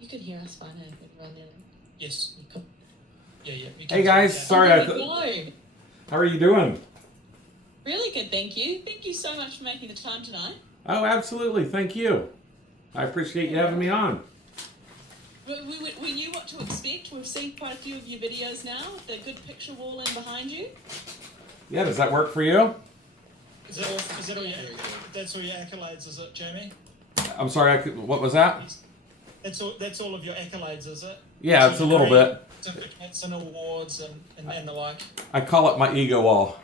You can hear us fine, everyone. Yes. Cool. Yeah. Hey guys, sorry. How are you doing? Really good, thank you. Thank you so much for making the time tonight. Oh, absolutely. Thank you. I appreciate you having me on. We knew what to expect. We've seen quite a few of your videos now. The good picture wall in behind you. Yeah, does that work for you? Is that all your, that's all your accolades, is it, Jamie? I'm sorry, what was that? That's all of your accolades, is it? Yeah, it's a little bit. Certificates and awards and the like. I call it my ego wall.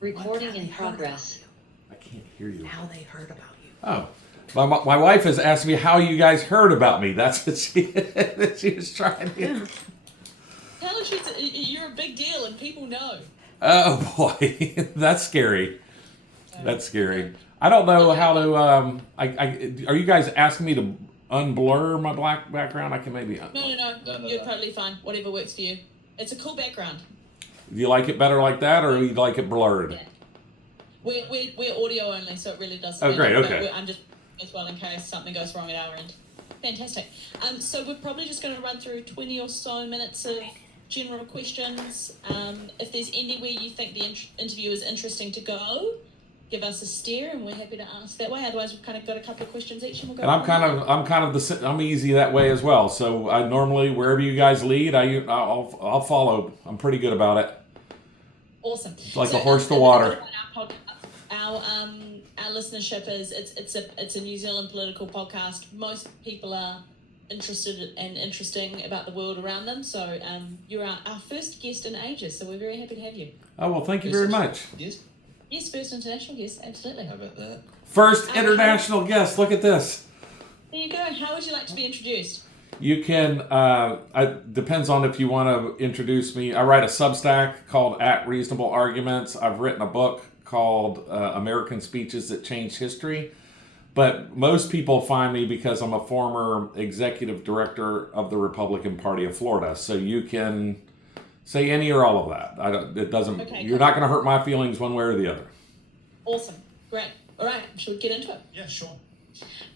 Recording in progress. I can't hear you. How they heard about you. Oh. My wife has asked me how you guys heard about me. That's what she was trying to. Tell us you're a big deal and people know. Oh boy, that's scary. That's scary. I don't know how to. Are you guys asking me to unblur my black background? I can maybe. No. You're totally fine. Whatever works for you. It's a cool background. Do you like it better like that, or you like it blurred? Yeah. We're audio only, so it really doesn't. Oh, great. Okay. I'm just as well in case something goes wrong at our end. Fantastic. So we're probably just going to run through 20 or so minutes of general questions. If there's anywhere you think the interview is interesting to go, give us a steer, and we're happy to ask that way. Otherwise, we've kind of got a couple of questions each, and we'll go. And I'm easy that way as well. So I normally, wherever you guys lead, I'll follow. I'm pretty good about it. Awesome. It's like a horse to water. Our listenership is it's a New Zealand political podcast. Most people are interested and interesting about the world around them. So you're our first guest in ages. So we're very happy to have you. Oh well, thank you very much. Yes, first international guest, absolutely. How about that? First international guest. Look at this. There you go. How would you like to be introduced? You can. It depends on if you want to introduce me. I write a Substack called At Reasonable Arguments. I've written a book called American Speeches That Changed History. But most people find me because I'm a former executive director of the Republican Party of Florida. So you can say any or all of that. It doesn't. Okay, you're not going to hurt my feelings one way or the other. Awesome. Great. All right. Should we get into it? Yeah, sure.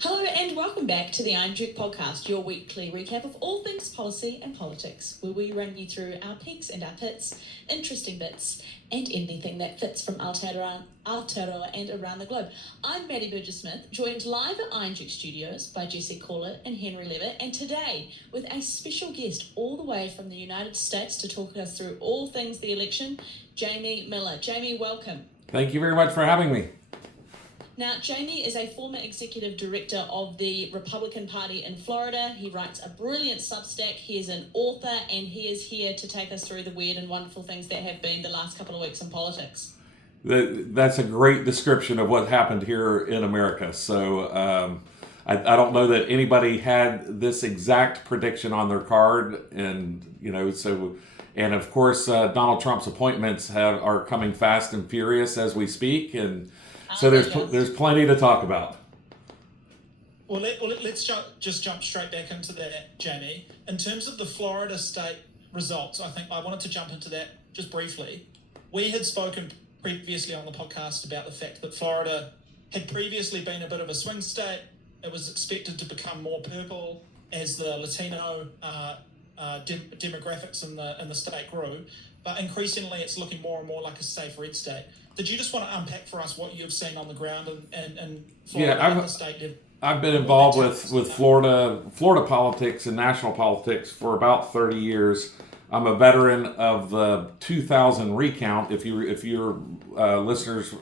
Hello and welcome back to the Iron Duke podcast, your weekly recap of all things policy and politics, where we run you through our peaks and our pits, interesting bits, and anything that fits from Aotearoa and around the globe. I'm Maddie Burgess-Smith, joined live at Iron Duke Studios by Jesse Corlett and Henry Levitt, and today with a special guest all the way from the United States to talk us through all things the election, Jamie Miller. Jamie, welcome. Thank you very much for having me. Now, Jamie is a former executive director of the Republican Party in Florida. He writes a brilliant Substack. He is an author, and he is here to take us through the weird and wonderful things that have been the last couple of weeks in politics. That's a great description of what happened here in America. So I don't know that anybody had this exact prediction on their card, and and of course Donald Trump's appointments are coming fast and furious as we speak, and so there's plenty to talk about. Well, let's just jump straight back into that, Jamie. In terms of the Florida state results, I think I wanted to jump into that just briefly. We had spoken previously on the podcast about the fact that Florida had previously been a bit of a swing state. It was expected to become more purple as the Latino demographics in the state grew, but increasingly it's looking more and more like a safe red state. Did you just want to unpack for us what you've seen on the ground and Florida and the state? I've been involved with Florida politics and national politics for about 30 years. I'm a veteran of the 2000 recount. If your listeners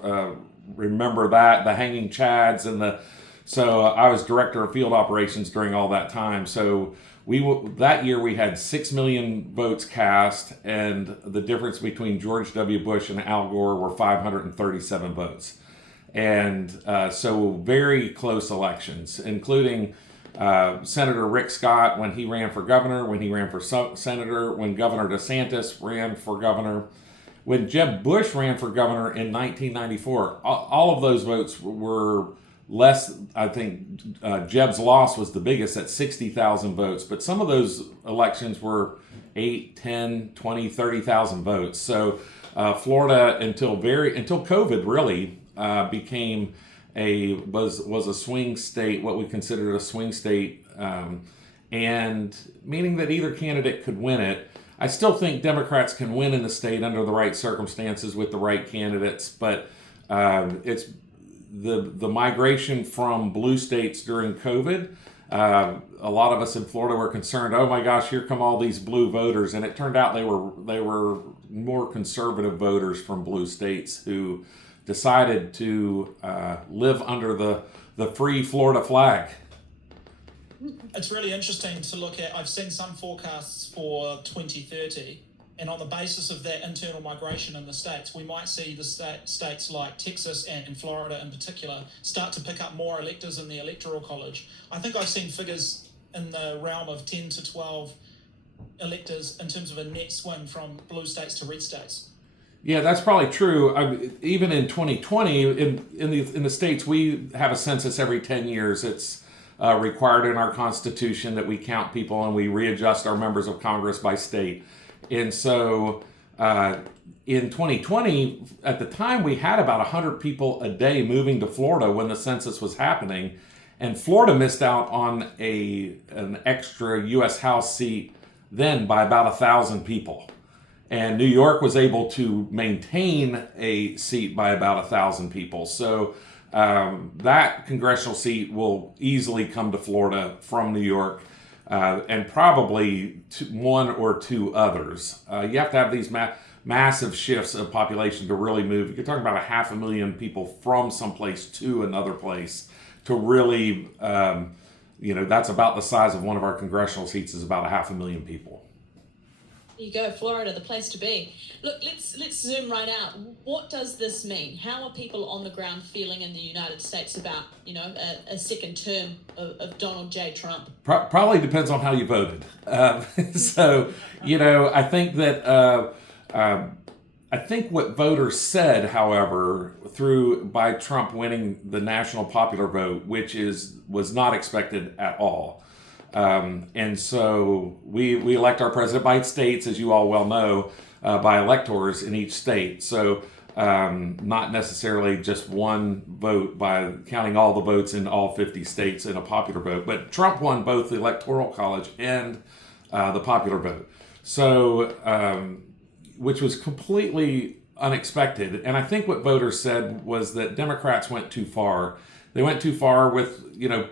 remember that, the Hanging Chads so I was director of field operations during all that time. So that year we had 6 million votes cast, and the difference between George W. Bush and Al Gore were 537 votes. And so very close elections, including Senator Rick Scott when he ran for governor, when he ran for senator, when Governor DeSantis ran for governor. When Jeb Bush ran for governor in 1994, all of those votes were less. I think Jeb's loss was the biggest at 60,000 votes, but some of those elections were 8, 10, 20, 30,000 votes. So Florida, until COVID really became was a swing state, what we considered a swing state, and meaning that either candidate could win it. I still think Democrats can win in the state under the right circumstances with the right candidates, but it's the migration from blue states during COVID. A lot of us in Florida were concerned. Oh my gosh, here come all these blue voters, and it turned out they were more conservative voters from blue states who decided to live under the free Florida flag. It's really interesting to look at. I've seen some forecasts for 2030, and on the basis of that internal migration in the states, we might see the states like Texas and Florida in particular start to pick up more electors in the Electoral College. I think I've seen figures in the realm of 10 to 12 electors in terms of a net swing from blue states to red states. Yeah, that's probably true. Even in 2020, in the states, we have a census every 10 years. It's required in our Constitution that we count people and we readjust our members of Congress by state. And so in 2020, at the time, we had about 100 people a day moving to Florida when the census was happening. And Florida missed out on an extra U.S. House seat then by about 1,000 people. And New York was able to maintain a seat by about 1,000 people. So that congressional seat will easily come to Florida from New York, and probably one or two others. You have to have these massive shifts of population to really move. You're talking about 500,000 people from someplace to another place to really, that's about the size of one of our congressional seats, is about 500,000 people. There you go, Florida, the place to be. Look, let's zoom right out. What does this mean? How are people on the ground feeling in the United States about, a second term of Donald J. Trump? Probably depends on how you voted. So, I think that I think what voters said, however, by Trump winning the national popular vote, which was not expected at all. And so we elect our president by states, as you all well know, by electors in each state. So not necessarily just one vote by counting all the votes in all 50 states in a popular vote. But Trump won both the Electoral College and the popular vote. So, which was completely unexpected. And I think what voters said was that Democrats went too far. They went too far with,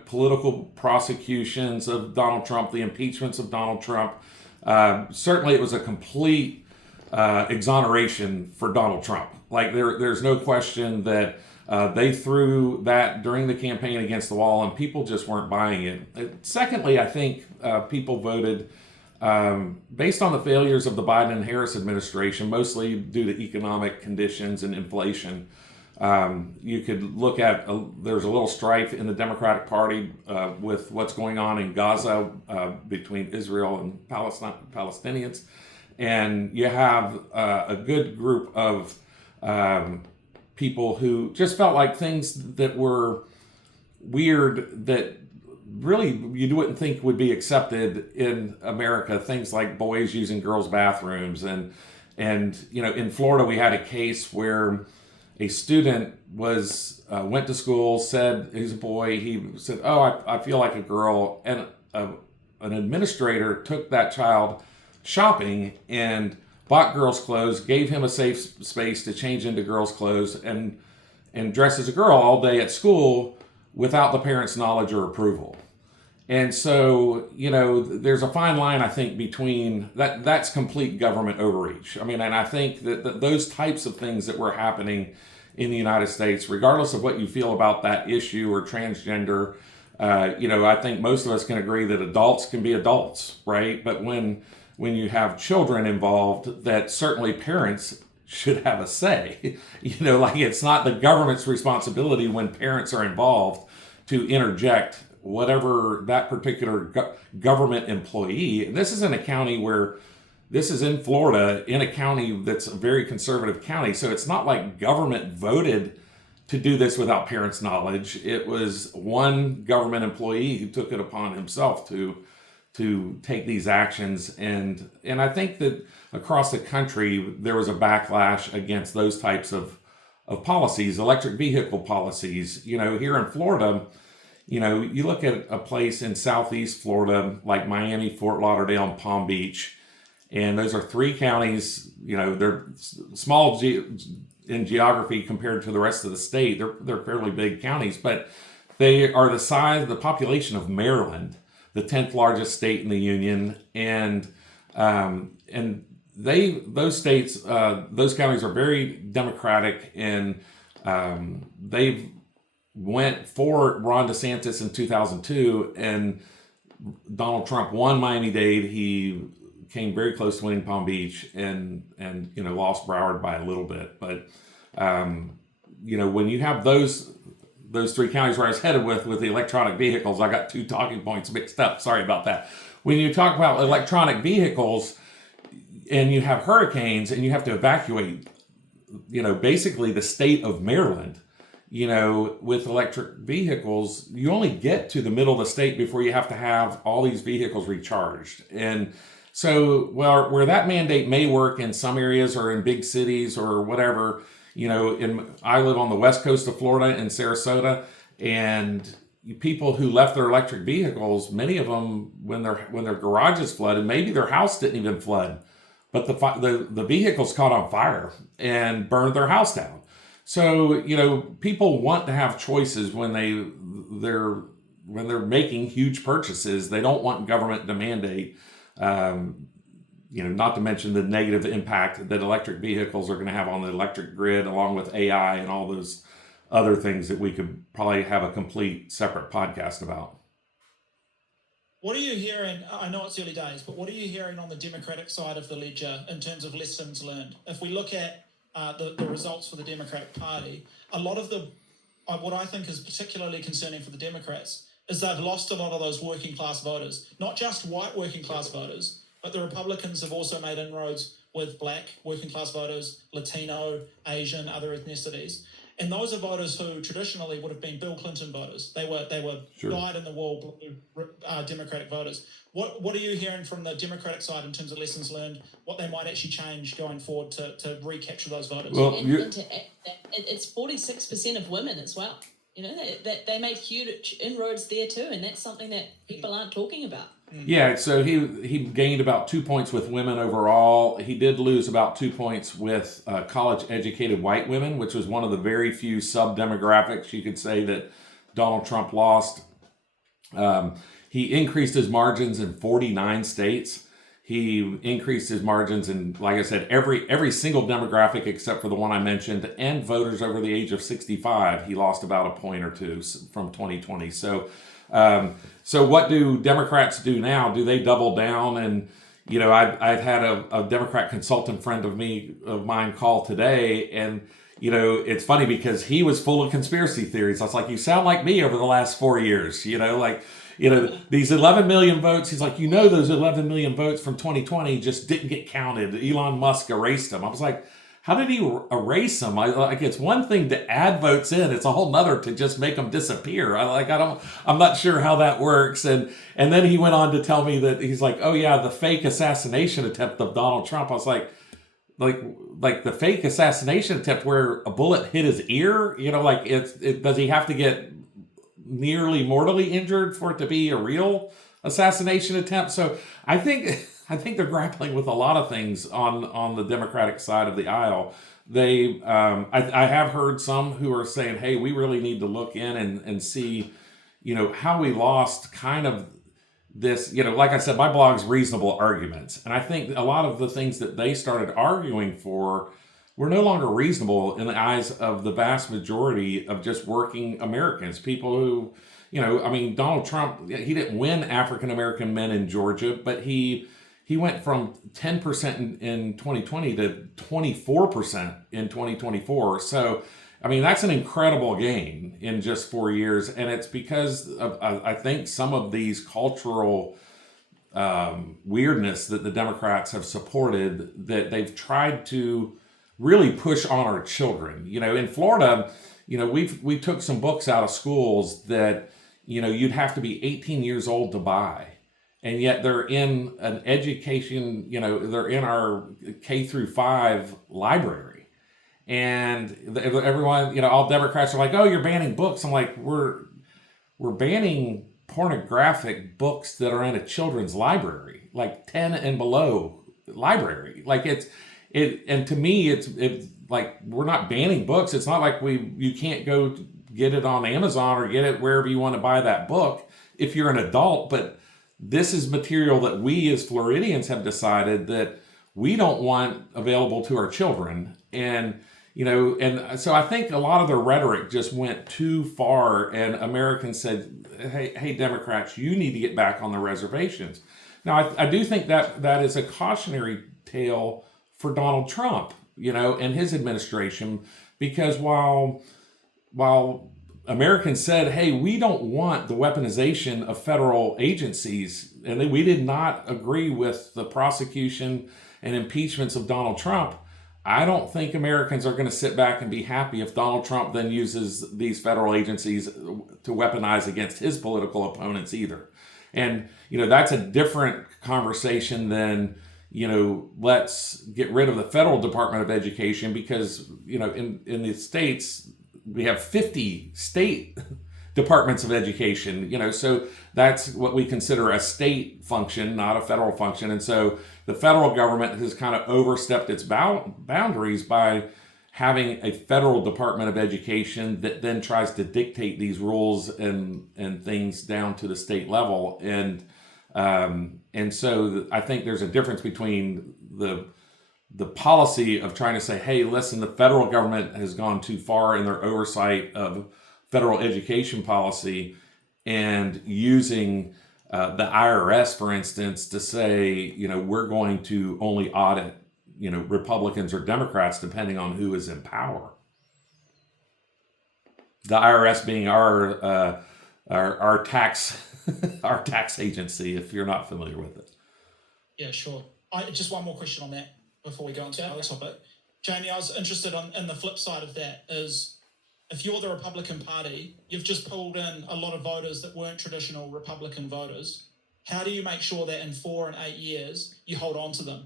political prosecutions of Donald Trump, the impeachments of Donald Trump. Certainly it was a complete exoneration for Donald Trump. Like there's no question that they threw that during the campaign against the wall, and people just weren't buying it. Secondly, I think people voted based on the failures of the Biden and Harris administration, mostly due to economic conditions and inflation. You could look at, there's a little strife in the Democratic Party with what's going on in Gaza between Israel and Palestinians. And you have a good group of people who just felt like things that were weird that really you wouldn't think would be accepted in America. Things like boys using girls' bathrooms. And in Florida, we had a case where a student went to school, said he's a boy. He said, "Oh, I feel like a girl," and an administrator took that child shopping and bought girls' clothes, gave him a safe space to change into girls' clothes, and dress as a girl all day at school without the parents' knowledge or approval. And so, there's a fine line, I think, between that's complete government overreach. I mean, and I think that those types of things that were happening in the United States, regardless of what you feel about that issue or transgender, I think most of us can agree that adults can be adults, right? But when you have children involved, that certainly parents should have a say. Like it's not the government's responsibility when parents are involved to interject whatever that particular government employee. This is in a county where, this is in Florida, in a county that's a very conservative county. So it's not like government voted to do this without parents' knowledge. It was one government employee who took it upon himself to take these actions. And I think that across the country, there was a backlash against those types of policies, electric vehicle policies. Here in Florida, you look at a place in Southeast Florida like Miami, Fort Lauderdale, and Palm Beach, and those are three counties. They're small in geography compared to the rest of the state. They're fairly big counties, but they are the size, the population of Maryland, the 10th largest state in the union, and those states, those counties are very Democratic, and they've went for Ron DeSantis in 2002, and Donald Trump won Miami-Dade. He came very close to winning Palm Beach, and lost Broward by a little bit. But when you have those three counties where I was headed with the electronic vehicles, I got two talking points mixed up. Sorry about that. When you talk about electronic vehicles, and you have hurricanes, and you have to evacuate, basically the state of Maryland. With electric vehicles, you only get to the middle of the state before you have to have all these vehicles recharged. And so, where that mandate may work in some areas or in big cities or whatever, I live on the west coast of Florida in Sarasota, and people who left their electric vehicles, many of them, when their garages flooded, maybe their house didn't even flood, but the vehicles caught on fire and burned their house down. So, people want to have choices when they're making huge purchases. They don't want government to mandate, not to mention the negative impact that electric vehicles are going to have on the electric grid, along with AI and all those other things that we could probably have a complete separate podcast about. What are you hearing? I know it's early days, but what are you hearing on the Democratic side of the ledger in terms of lessons learned? If we look at the results for the Democratic Party, a lot of what I think is particularly concerning for the Democrats is they've lost a lot of those working class voters, not just white working class voters, but the Republicans have also made inroads with black working class voters, Latino, Asian, other ethnicities. And those are voters who traditionally would have been Bill Clinton voters. They were Sure. dyed-in-the-wool Democratic voters. What are you hearing from the Democratic side in terms of lessons learned, what they might actually change going forward to recapture those voters? Well, it's 46% of women as well. They made huge inroads there too, and that's something that people aren't talking about. Yeah, so he gained about 2 points with women overall. He did lose about 2 points with college-educated white women, which was one of the very few sub-demographics you could say that Donald Trump lost. He increased his margins in 49 states. He increased his margins in, like I said, every single demographic except for the one I mentioned, and voters over the age of 65. He lost about a point or two from 2020. So what do Democrats do now? Do they double down? And I've had a Democrat consultant friend of mine call today, and it's funny because he was full of conspiracy theories. I was like, you sound like me over the last 4 years. These 11 million votes. He's like, those 11 million votes from 2020 just didn't get counted. Elon Musk erased them. I was like, how did he erase them? It's one thing to add votes in; it's a whole nother to just make them disappear. I'm not sure how that works. And then he went on to tell me that he's like, oh yeah, the fake assassination attempt of Donald Trump. I was like the fake assassination attempt where a bullet hit his ear. Does he have to get nearly mortally injured for it to be a real assassination attempt? So I think they're grappling with a lot of things on the Democratic side of the aisle. They, I have heard some who are saying, hey, we really need to look in and see, how we lost kind of this, like I said, my blog's Reasonable Arguments. And I think a lot of the things that they started arguing for were no longer reasonable in the eyes of the vast majority of just working Americans, people who, Donald Trump, he didn't win African-American men in Georgia, but he went from 10% in 2020 to 24% in 2024. So, that's an incredible gain in just 4 years. And it's because of, I think, some of these cultural weirdness that the Democrats have supported, that they've tried to really push on our children. In Florida, we took some books out of schools that, you'd have to be 18 years old to buy. And yet they're in an education, they're in our K through 5 library. And everyone, all Democrats are like, "Oh, you're banning books." I'm like, we're banning pornographic books that are in a children's library, like 10 and below library. Like and to me, it's like we're not banning books. It's not like you can't go get it on Amazon or get it wherever you want to buy that book if you're an adult. But this is material that we as Floridians have decided that we don't want available to our children. And so I think a lot of the rhetoric just went too far, and Americans said, hey, Democrats, you need to get back on the reservations. Now, I do think that is a cautionary tale for Donald Trump, and his administration, because while Americans said, hey, we don't want the weaponization of federal agencies, and we did not agree with the prosecution and impeachments of Donald Trump, I don't think Americans are going to sit back and be happy if Donald Trump then uses these federal agencies to weaponize against his political opponents either. And, that's a different conversation than, let's get rid of the federal Department of Education because, in the states, we have 50 state departments of education, so that's what we consider a state function, not a federal function. And so the federal government has kind of overstepped its boundaries by having a federal Department of Education that then tries to dictate these rules and things down to the state level. And so I think there's a difference between the policy of trying to say, hey, listen, the federal government has gone too far in their oversight of federal education policy, and using the IRS, for instance, to say, we're going to only audit, Republicans or Democrats, depending on who is in power. The IRS being our tax our tax agency, if you're not familiar with it. Yeah, sure. Just one more question on that before we go on to another topic. Jamie, I was interested in the flip side of that is, if you're the Republican Party, you've just pulled in a lot of voters that weren't traditional Republican voters. How do you make sure that in 4 and 8 years you hold on to them?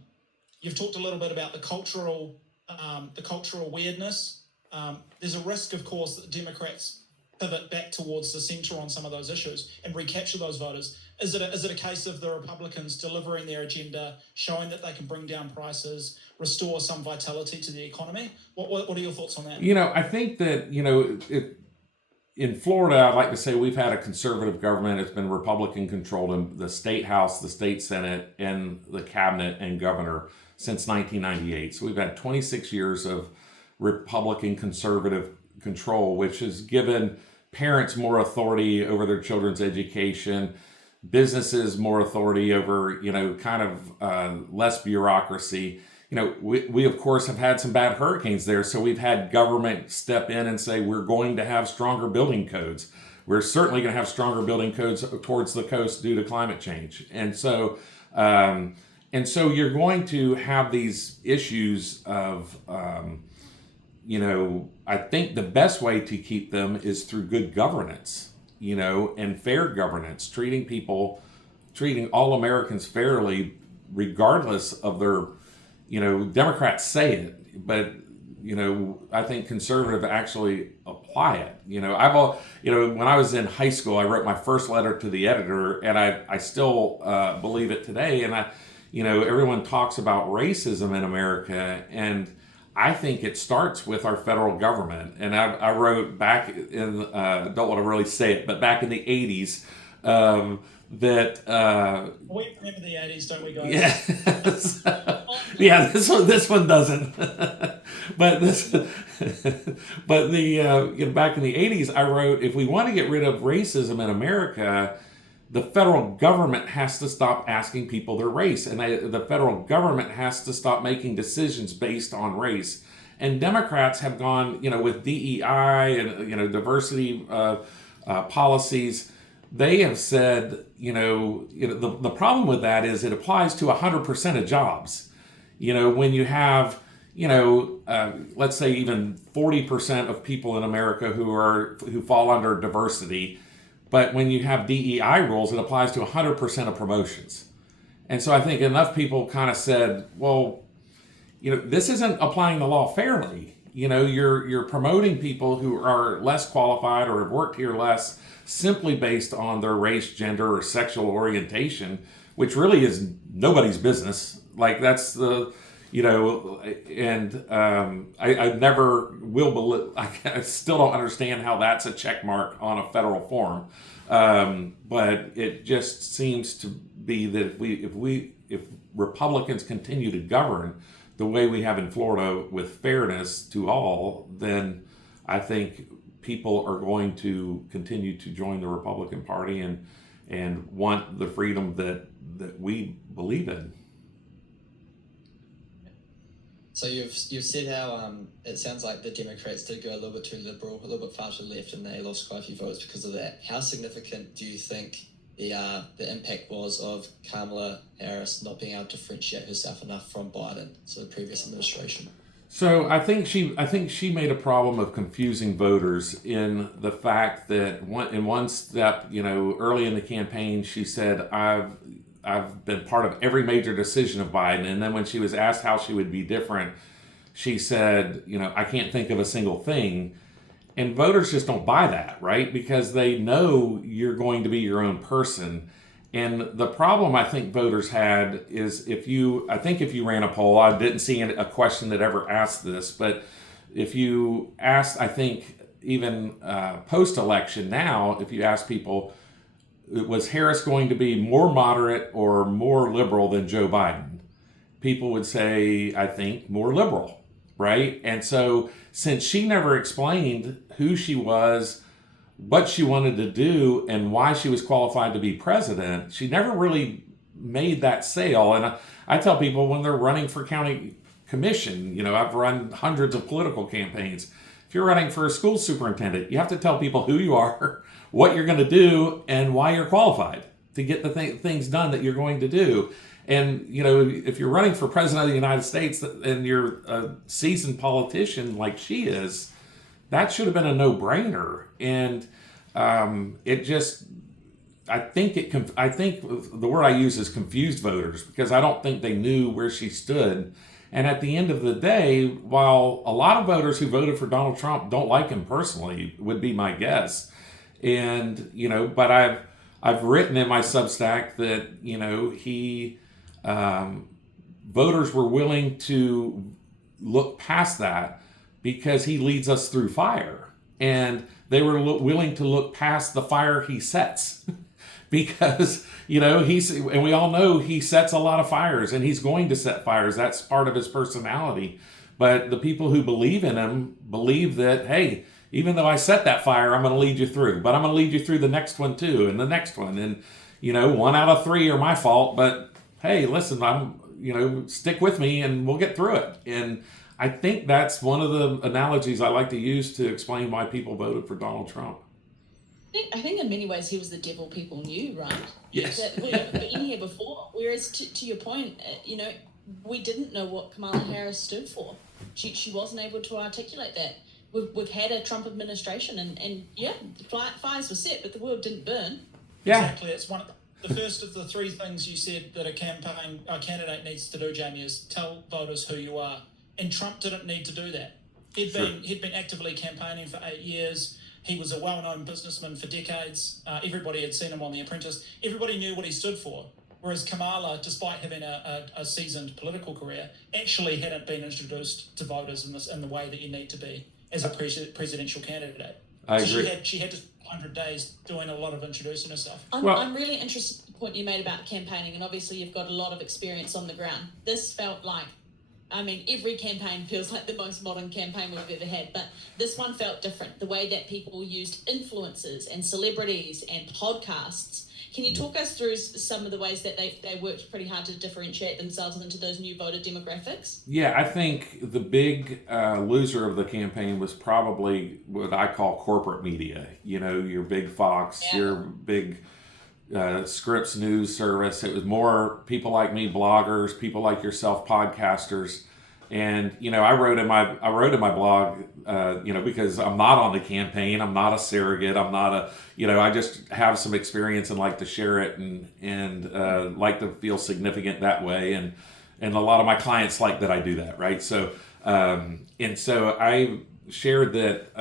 You've talked a little bit about the cultural weirdness. There's a risk, of course, that Democrats pivot back towards the centre on some of those issues and recapture those voters. Is it a case of the Republicans delivering their agenda, showing that they can bring down prices, restore some vitality to the economy? What are your thoughts on that? I think that, in Florida, I'd like to say we've had a conservative government. It's been Republican controlled in the state house, the state senate, and the cabinet and governor since 1998. So we've had 26 years of Republican conservative control, which has given parents more authority over their children's education, businesses more authority over, kind of less bureaucracy. We of course have had some bad hurricanes there, so we've had government step in and say we're going to have stronger building codes. We're certainly going to have stronger building codes towards the coast due to climate change, and so you're going to have these issues of, I think the best way to keep them is through good governance, and fair governance, treating all Americans fairly, regardless of their. Democrats say it, but I think conservative actually apply it. When I was in high school, I wrote my first letter to the editor, and I still believe it today. And everyone talks about racism in America, and I think it starts with our federal government. And I wrote back in, don't want to really say it, but back in the 80s, that we remember the 80s, don't we, guys? Yeah. Yeah, this one doesn't. but the back in the 80s, I wrote, if we want to get rid of racism in America, the federal government has to stop asking people their race, and the federal government has to stop making decisions based on race. And Democrats have gone, with DEI and diversity policies. They have said, the problem with that is it applies to 100% of jobs. When you have, let's say even 40% of people in America who fall under diversity, but when you have DEI rules, it applies to 100% of promotions. And so I think enough people kind of said, well, this isn't applying the law fairly. you're promoting people who are less qualified or have worked here less simply based on their race, gender, or sexual orientation, which really is nobody's business. Like that's and I never will believe. I still don't understand how that's a check mark on a federal form. But it just seems to be that if Republicans continue to govern the way we have in Florida with fairness to all, then I think people are going to continue to join the Republican Party and want the freedom that we believe in. So you've said how it sounds like the Democrats did go a little bit too liberal, a little bit far to the left, and they lost quite a few votes because of that. How significant do you think the impact was of Kamala Harris not being able to differentiate herself enough from Biden, so the previous administration? So I think she made a problem of confusing voters in the fact that in one step, early in the campaign, she said, I've been part of every major decision of Biden. And then when she was asked how she would be different, she said, I can't think of a single thing. And voters just don't buy that, right? Because they know you're going to be your own person. And the problem I think voters had is if you ran a poll, I didn't see a question that ever asked this, but if you asked, I think even post-election now, if you ask people, was Harris going to be more moderate or more liberal than Joe Biden? People would say, I think, more liberal, right? And so since she never explained who she was, what she wanted to do, and why she was qualified to be president, she never really made that sale. And I tell people when they're running for county commission, I've run hundreds of political campaigns. If you're running for a school superintendent, you have to tell people who you are, what you're going to do, and why you're qualified to get the things done that you're going to do. And, if you're running for president of the United States and you're a seasoned politician like she is, that should have been a no-brainer. And I think the word I use is confused voters, because I don't think they knew where she stood. And at the end of the day, while a lot of voters who voted for Donald Trump don't like him personally, would be my guess. And, but I've written in my Substack that, he, voters were willing to look past that because he leads us through fire. And they were willing to look past the fire he sets because, and we all know he sets a lot of fires and he's going to set fires. That's part of his personality. But the people who believe in him believe that, hey, even though I set that fire, I'm going to lead you through. But I'm going to lead you through the next one too, and the next one. And, 1 out of 3 are my fault. But hey, listen, stick with me and we'll get through it. And I think that's one of the analogies I like to use to explain why people voted for Donald Trump. I think in many ways he was the devil people knew, right? Yes. That we've been here before. Whereas to your point, we didn't know what Kamala Harris stood for. She wasn't able to articulate that. We've had a Trump administration and the fires were set, but the world didn't burn. Yeah. Exactly. It's one of the first of the 3 things you said that a candidate needs to do, Jamie, is tell voters who you are. And Trump didn't need to do that. He'd been actively campaigning for 8 years. He was a well-known businessman for decades. Everybody had seen him on The Apprentice. Everybody knew what he stood for. Whereas Kamala, despite having a seasoned political career, actually hadn't been introduced to voters in the way that you need to be as a presidential candidate. I agree. She had just 100 days doing a lot of introducing herself. I'm really interested in the point you made about campaigning, and obviously you've got a lot of experience on the ground. This felt like, every campaign feels like the most modern campaign we've ever had, but this one felt different. The way that people used influencers and celebrities and podcasts. Can you talk us through some of the ways that they worked pretty hard to differentiate themselves into those new voter demographics? Yeah, I think the big loser of the campaign was probably what I call corporate media. Your big Fox, your big Scripps News Service. It was more people like me, bloggers, people like yourself, podcasters. And I wrote in my blog, because I'm not on the campaign, I'm not a surrogate, I'm not I just have some experience and like to share it and like to feel significant that way, and a lot of my clients like that I do that, right? So And so I shared that,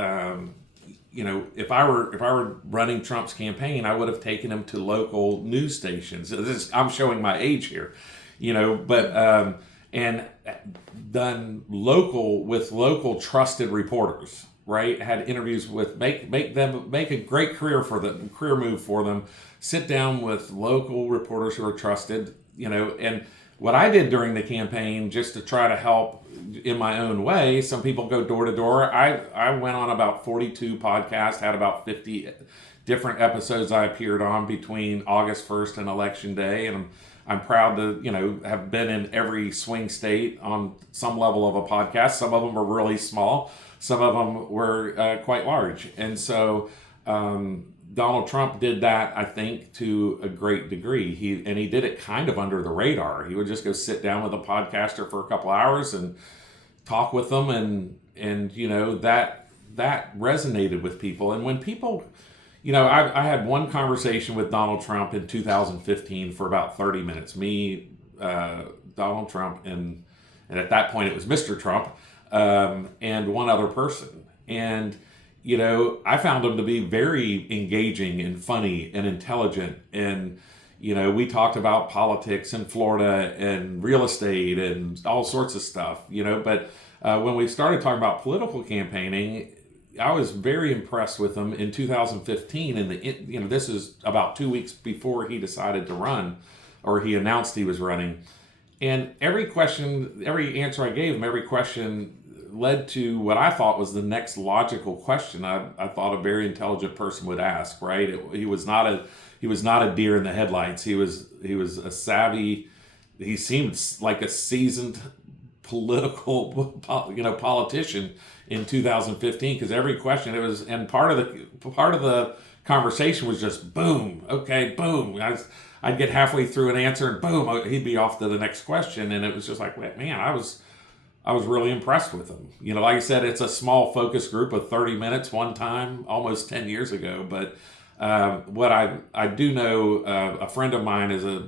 if I were running Trump's campaign, I would have taken him to local news stations. I'm showing my age here, but and done local trusted reporters, right? Had interviews with make a great career move for them. Sit down with local reporters who are trusted, and what I did during the campaign, just to try to help in my own way, some people go door to door. I went on about 42 podcasts, had about 50 different episodes I appeared on between August 1st and Election Day. And I'm proud to, have been in every swing state on some level of a podcast. Some of them are really small. Some of them were quite large. And so, Donald Trump did that, I think, to a great degree. He did it kind of under the radar. He would just go sit down with a podcaster for a couple hours and talk with them, and that resonated with people. And when people, I had one conversation with Donald Trump in 2015 for about 30 minutes. Me, Donald Trump, and at that point it was Mr. Trump, and one other person. And I found him to be very engaging and funny and intelligent. And, we talked about politics in Florida and real estate and all sorts of stuff, but when we started talking about political campaigning, I was very impressed with him in 2015. And this is about 2 weeks before he decided to run, or he announced he was running. And every answer I gave him, every question led to what I thought was the next logical question I thought a very intelligent person would ask, right? He was not a deer in the headlights. He was a savvy, he seemed like a seasoned politician in 2015, because every question and part of the conversation was just boom, okay, boom. I'd get halfway through an answer and boom, he'd be off to the next question. And it was just like, man, I was really impressed with him. Like I said, it's a small focus group of 30 minutes one time, almost 10 years ago. But what I do know, a friend of mine is a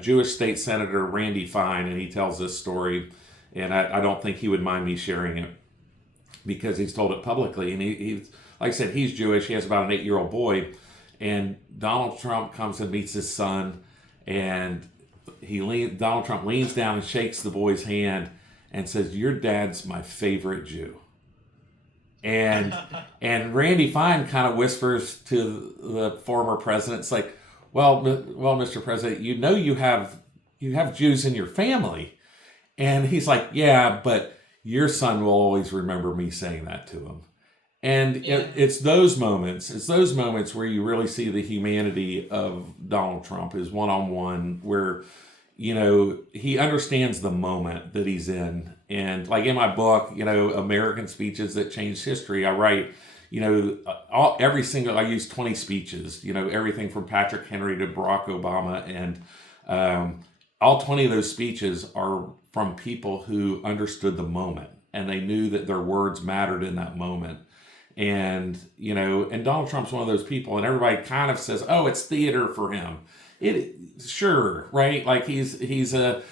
Jewish state senator, Randy Fine, and he tells this story, and I don't think he would mind me sharing it because he's told it publicly. And he like I said, he's Jewish. He has about an 8-year-old boy, and Donald Trump comes and meets his son, and Donald Trump leans down and shakes the boy's hand and says, "Your dad's my favorite Jew." And Randy Fine kind of whispers to the former president, it's like, well, Mr. President, you have Jews in your family. And he's like, yeah, but your son will always remember me saying that to him. And it's those moments where you really see the humanity of Donald Trump, is one-on-one, where he understands the moment that he's in. And like in my book, American Speeches That Changed History, I write, I use 20 speeches, everything from Patrick Henry to Barack Obama. And all 20 of those speeches are from people who understood the moment, and they knew that their words mattered in that moment. And, and Donald Trump's one of those people, and everybody kind of says, oh, it's theater for him. Sure, right? Like he's a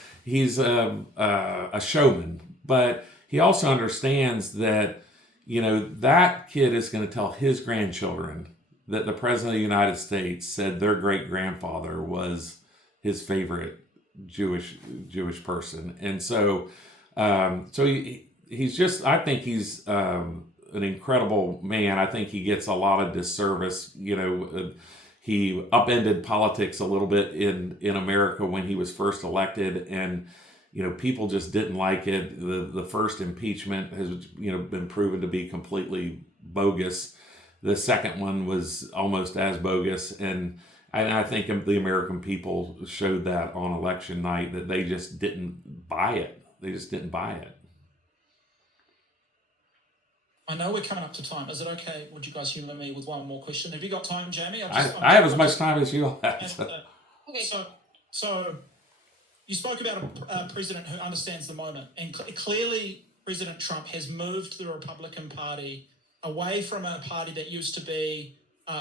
showman, but he also understands that, that kid is going to tell his grandchildren that the president of the United States said their great grandfather was his favorite Jewish person. And so, he's just, I think he's, an incredible man. I think he gets a lot of disservice. He upended politics a little bit in America when he was first elected, and people just didn't like it. The first impeachment has been proven to be completely bogus. The second one was almost as bogus, and I think the American people showed that on election night, that they just didn't buy it. They just didn't buy it. I know we're coming up to time. Is it okay? Would you guys humor me with one more question? Have you got time, Jamie? I have as much time as you have. Okay. So you spoke about a president who understands the moment, and clearly President Trump has moved the Republican Party away from a party that used to be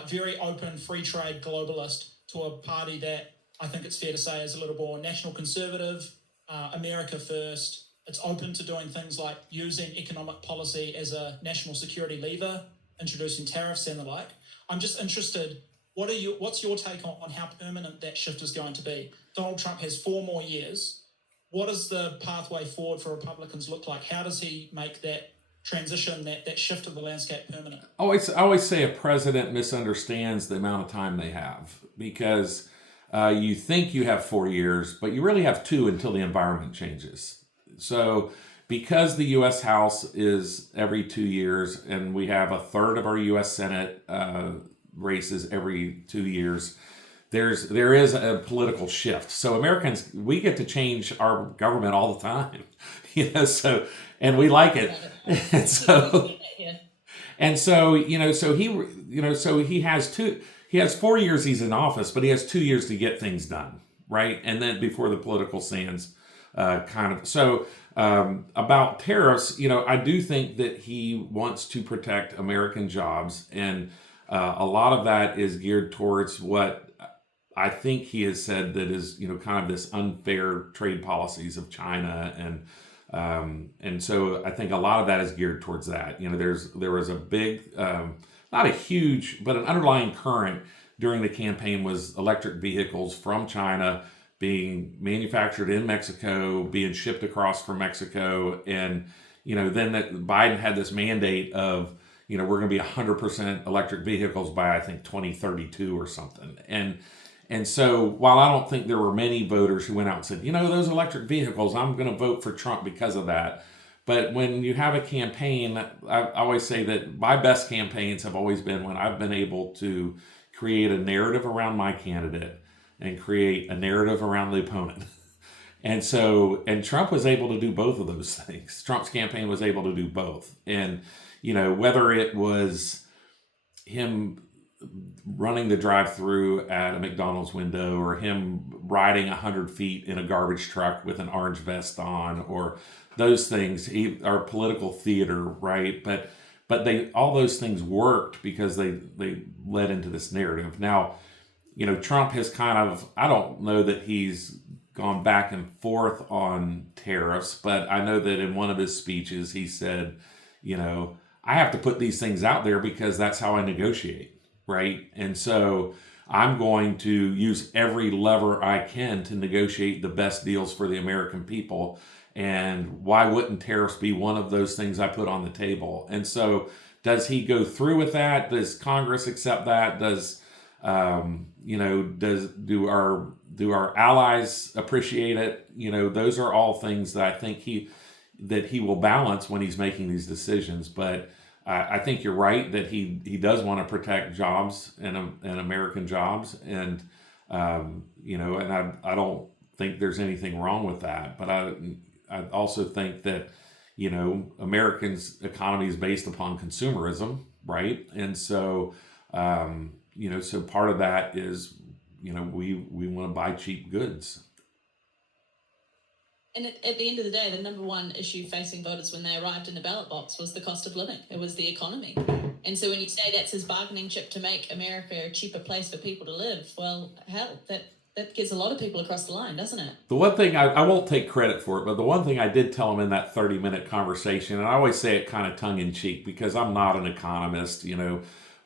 very open, free trade, globalist, to a party that I think it's fair to say is a little more national conservative, America first, it's open to doing things like using economic policy as a national security lever, introducing tariffs and the like. I'm just interested, what's your take on how permanent that shift is going to be? Donald Trump has 4 more years. What does the pathway forward for Republicans look like? How does he make that transition, that shift of the landscape permanent? I always say a president misunderstands the amount of time they have, because you think you have 4 years, but you really have 2 until the environment changes. So because the U.S. House is every 2 years, and we have a third of our U.S. Senate races every 2 years, there is a political shift. So Americans, we get to change our government all the time, So, and we like it, and so. And so, so he has 4 years he's in office, but he has 2 years to get things done, right? And then before the political sands So about tariffs, I do think that he wants to protect American jobs. And a lot of that is geared towards what I think he has said that is, kind of this unfair trade policies of China. And so I think a lot of that is geared towards that. There was a big, not a huge, but an underlying current during the campaign was electric vehicles from China being manufactured in Mexico, being shipped across from Mexico. And, then that Biden had this mandate of, we're going to be 100% electric vehicles by, I think, 2032 or something. And so while I don't think there were many voters who went out and said, those electric vehicles, I'm going to vote for Trump because of that. But when you have a campaign, I always say that my best campaigns have always been when I've been able to create a narrative around my candidate and create a narrative around the opponent. And Trump was able to do both of those things. Trump's campaign was able to do both. And, whether it was him running the drive-through at a McDonald's window, or him riding 100 feet in a garbage truck with an orange vest on, or those things are political theater, right? But all those things worked because they led into this narrative. Now, Trump has I don't know that he's gone back and forth on tariffs, but I know that in one of his speeches he said, I have to put these things out there because that's how I negotiate, right? And so I'm going to use every lever I can to negotiate the best deals for the American people. And why wouldn't tariffs be one of those things I put on the table? And so does he go through with that? Does Congress accept that? Do our allies appreciate it? Those are all things that I think he will balance when he's making these decisions. But I think you're right that he does want to protect jobs and American jobs, and and I don't think there's anything wrong with that. But I also think that Americans' economy is based upon consumerism, right? And so so part of that is we want to buy cheap goods. And at the end of the day, the number one issue facing voters when they arrived in the ballot box was the cost of living. It was the economy. And so when you say that's his bargaining chip to make America a cheaper place for people to live, well, hell, that gets a lot of people across the line, doesn't it? The one thing, I won't take credit for it, but the one thing I did tell him in that 30-minute conversation, and I always say it kind of tongue-in-cheek because I'm not an economist,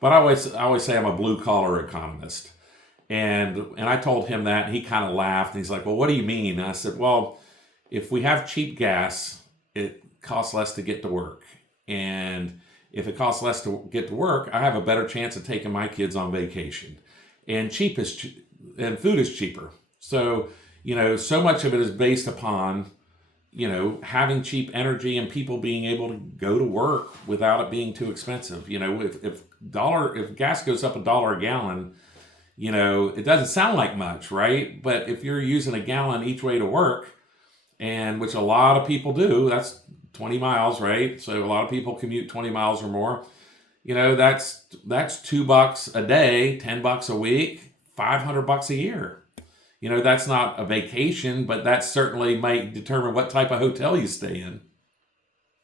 but I always say I'm a blue-collar economist. And I told him that, and he kind of laughed, and he's like, well, what do you mean? And I said, well, if we have cheap gas, it costs less to get to work. And if it costs less to get to work, I have a better chance of taking my kids on vacation. And and food is cheaper. So, so much of it is based upon, having cheap energy and people being able to go to work without it being too expensive. If gas goes up $1 a gallon, it doesn't sound like much, right? But if you're using a gallon each way to work, and which a lot of people do, that's 20 miles, right? So a lot of people commute 20 miles or more. That's $2 a day, $10 a week, $500 a year. That's not a vacation, but that certainly might determine what type of hotel you stay in.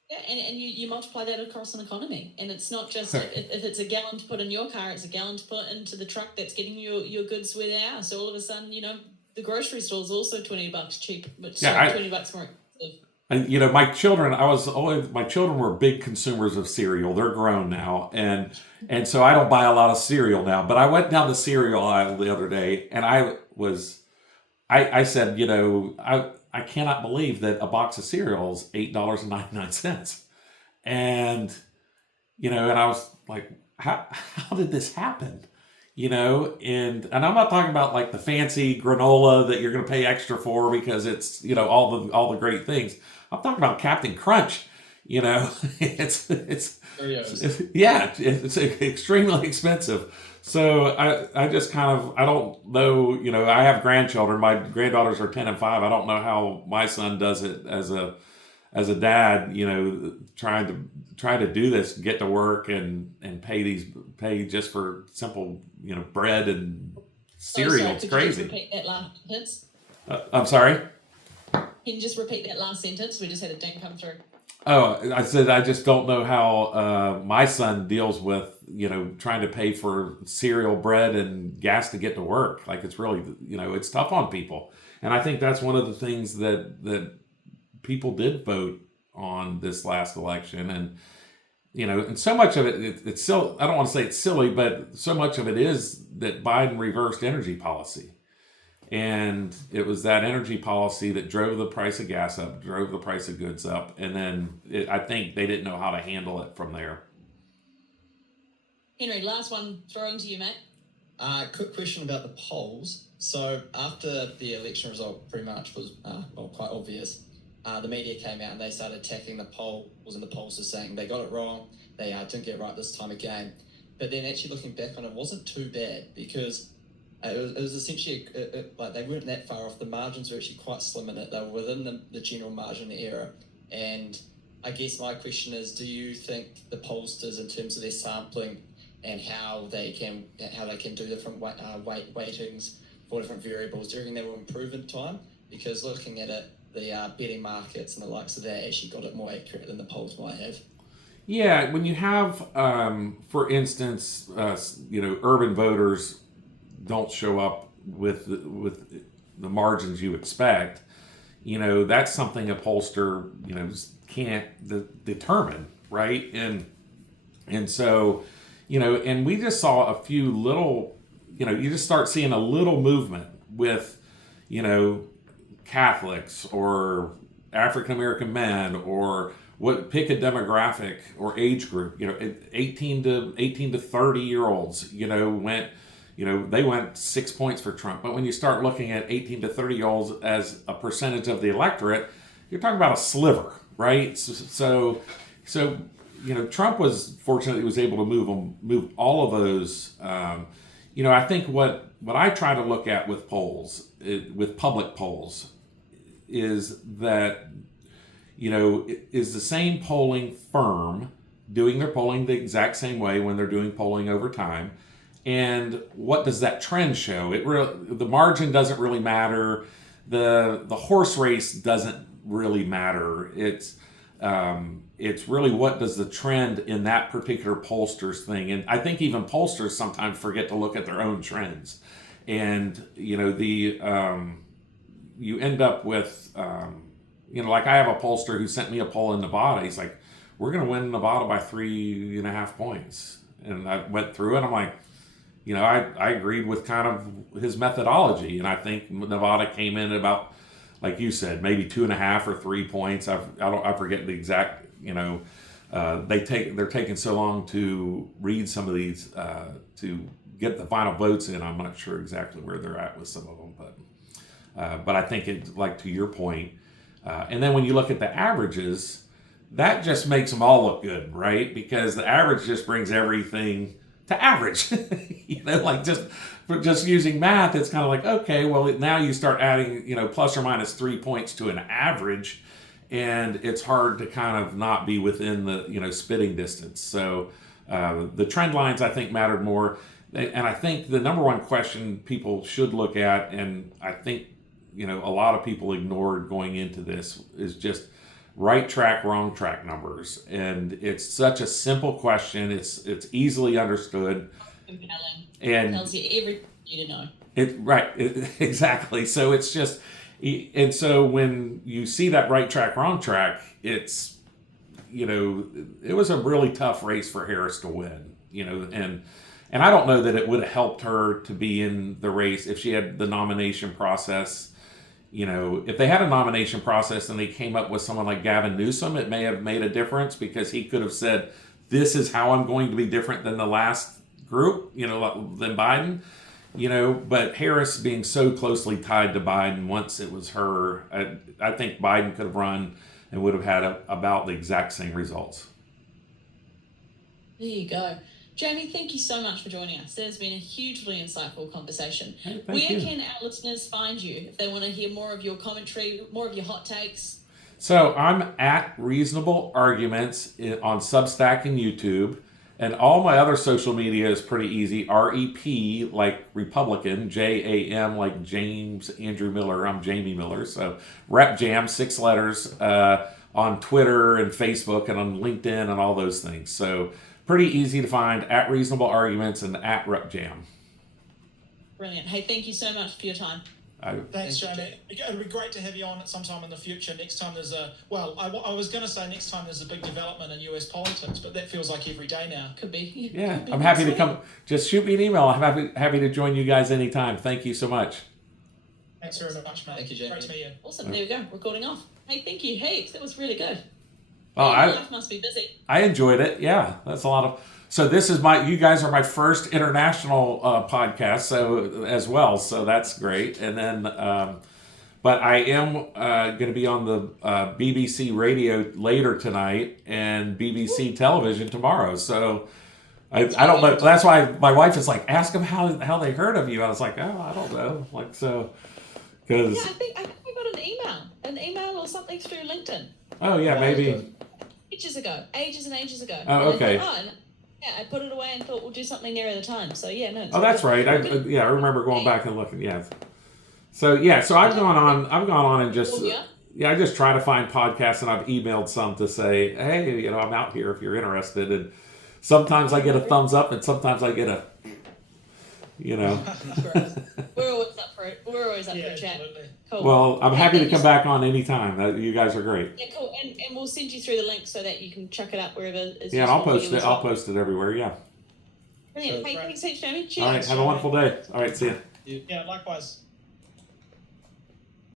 Yeah, and you multiply that across an economy. And it's not just, if it's a gallon to put in your car, it's a gallon to put into the truck that's getting your goods where they are. So all of a sudden, the grocery store is also $20 cheap, but $20 more expensive. my children, my children were big consumers of cereal. They're grown now, and so I don't buy a lot of cereal now. But I went down the cereal aisle the other day, and I said, I cannot believe that a box of cereal is $8.99, and and I was like, how did this happen? And I'm not talking about like the fancy granola that you're going to pay extra for because it's all the great things. I'm talking about Captain Crunch. It's Oreos. yeah, it's extremely expensive. So I just I don't know. I have grandchildren. My granddaughters are 10 and 5. I don't know how my son does it as a dad. Trying to do this, get to work and pay just for simple bread and cereal. It's Could crazy. you just repeat that last sentence? I'm sorry. Can you just repeat that last sentence? We just had a ding come through. Oh, I said I just don't know how my son deals with trying to pay for cereal, bread, and gas to get to work. Like it's really it's tough on people, and I think that's one of the things that people did vote on this last election, and and so much of it's still, I don't want to say it's silly, but so much of it is that Biden reversed energy policy. And it was that energy policy that drove the price of gas up, drove the price of goods up. And then I think they didn't know how to handle it from there. Henry, last one throwing to you, mate. Quick question about the polls. So after the election result pretty much was quite obvious, the media came out and they started attacking the polls and the pollsters saying they got it wrong, they didn't get it right this time again. But then actually looking back on it, wasn't too bad because it was essentially like they weren't that far off. The margins were actually quite slim in it. They were within the general margin error. And I guess my question is, do you think the pollsters, in terms of their sampling and how they can do different weightings for different variables, do you reckon they will improve in time? Because looking at it, the betting markets and the likes of that actually got it more accurate than the polls might have. Yeah, when you have, for instance, urban voters don't show up with the margins you expect, that's something a pollster can't determine, right? And so and we just saw a few little, you just start seeing a little movement with Catholics or African American men, or pick a demographic or age group, 18 to 30 year olds, they went 6 points for Trump. But when you start looking at 18 to 30 year olds as a percentage of the electorate, you're talking about a sliver, right? So Trump fortunately was able to move all of those. I think what I try to look at with polls, with public polls, is that is the same polling firm doing their polling the exact same way when they're doing polling over time, and what does that trend show? The margin doesn't really matter. The horse race doesn't really matter. It's really what does the trend in that particular pollster's thing. And I think even pollsters sometimes forget to look at their own trends. And you end up with like I have a pollster who sent me a poll in Nevada. He's like, we're going to win Nevada by 3.5 points. And I went through it. I'm like, I agreed with kind of his methodology. And I think Nevada came in at about, like you said, maybe 2.5 or 3 points. I forget the exact, they're taking so long to read some of these, to get the final votes in. I'm not sure exactly where they're at with some of them, but I think it, like to your point, and then when you look at the averages, that just makes them all look good, right? Because the average just brings everything to average. Like just using math, it's kind of like, okay, well, now you start adding, plus or minus 3 points to an average, and it's hard to kind of not be within the, spitting distance. So the trend lines, I think, mattered more. And I think the number one question people should look at, and I think, a lot of people ignored going into this, is just right track, wrong track numbers. And it's such a simple question. It's easily understood. Compelling. And Tells you everything you need to know. Exactly. So it's just, And so when you see that right track, wrong track, it's, it was a really tough race for Harris to win, and I don't know that it would have helped her to be in the race if she had the nomination process. If they had a nomination process and they came up with someone like Gavin Newsom, it may have made a difference because he could have said, this is how I'm going to be different than the last group, than Biden. But Harris being so closely tied to Biden, once it was her, I think Biden could have run and would have had about the exact same results. There you go. Jamie, thank you so much for joining us. There's been a hugely insightful conversation. Hey, thank Where you. can our listeners find you if they want to hear more of your commentary, more of your hot takes? So I'm at Reasonable Arguments on Substack and YouTube. And all my other social media is pretty easy. REP, like Republican, JAM, like James Andrew Miller. I'm Jamie Miller. So Rep Jam, 6 letters, on Twitter and Facebook and on LinkedIn and all those things. So pretty easy to find, at Reasonable Arguments and at Rep Jam. Brilliant. Hey, thank you so much for your time. Thanks, Jamie. It'd be great to have you on at some time in the future. Next time there's I was going to say next time there's a big development in US politics, but that feels like every day now. Could be. Yeah, Could be I'm happy to next come. Just shoot me an email. I'm happy to join you guys anytime. Thank you so much. Thanks very much, mate. Thank you, Jamie. Great to meet you. week. Awesome. There we go. Recording off. Hey, thank you. Hey, that was really good. Oh, Hey, life must be busy. I enjoyed it. Yeah, that's a lot of. So this is you guys are my first international podcast, so as well. So that's great. And then, but I am going to be on the BBC radio later tonight and BBC television tomorrow. So I don't know. That's why my wife is like, ask them how they heard of you. I was like, oh, I don't know. Like, so, because. Yeah, I think we got an email or something through LinkedIn Oh yeah, maybe. ages and ages ago. Oh, And I okay. thought, I put it away and thought we'll do something near the time. So yeah, no. it's Oh, all that's good. right. I remember going back and looking. Yeah. So I've gone on and just I just try to find podcasts, and I've emailed some to say, hey, I'm out here if you're interested. And sometimes I get a thumbs up, and sometimes I get a, We're always up for it. We're always up for a chat. Absolutely. Cool. Well, I'm happy to come back on anytime. You guys are great. Yeah, cool. And we'll send you through the link so that you can check it out wherever is Yeah, and I'll useful for post you it. as well. I'll post it everywhere. Yeah. Brilliant. So Hey, great. thanks heaps, Jamie. Cheers. All right. Have a wonderful day. All right. See ya. Yeah, likewise.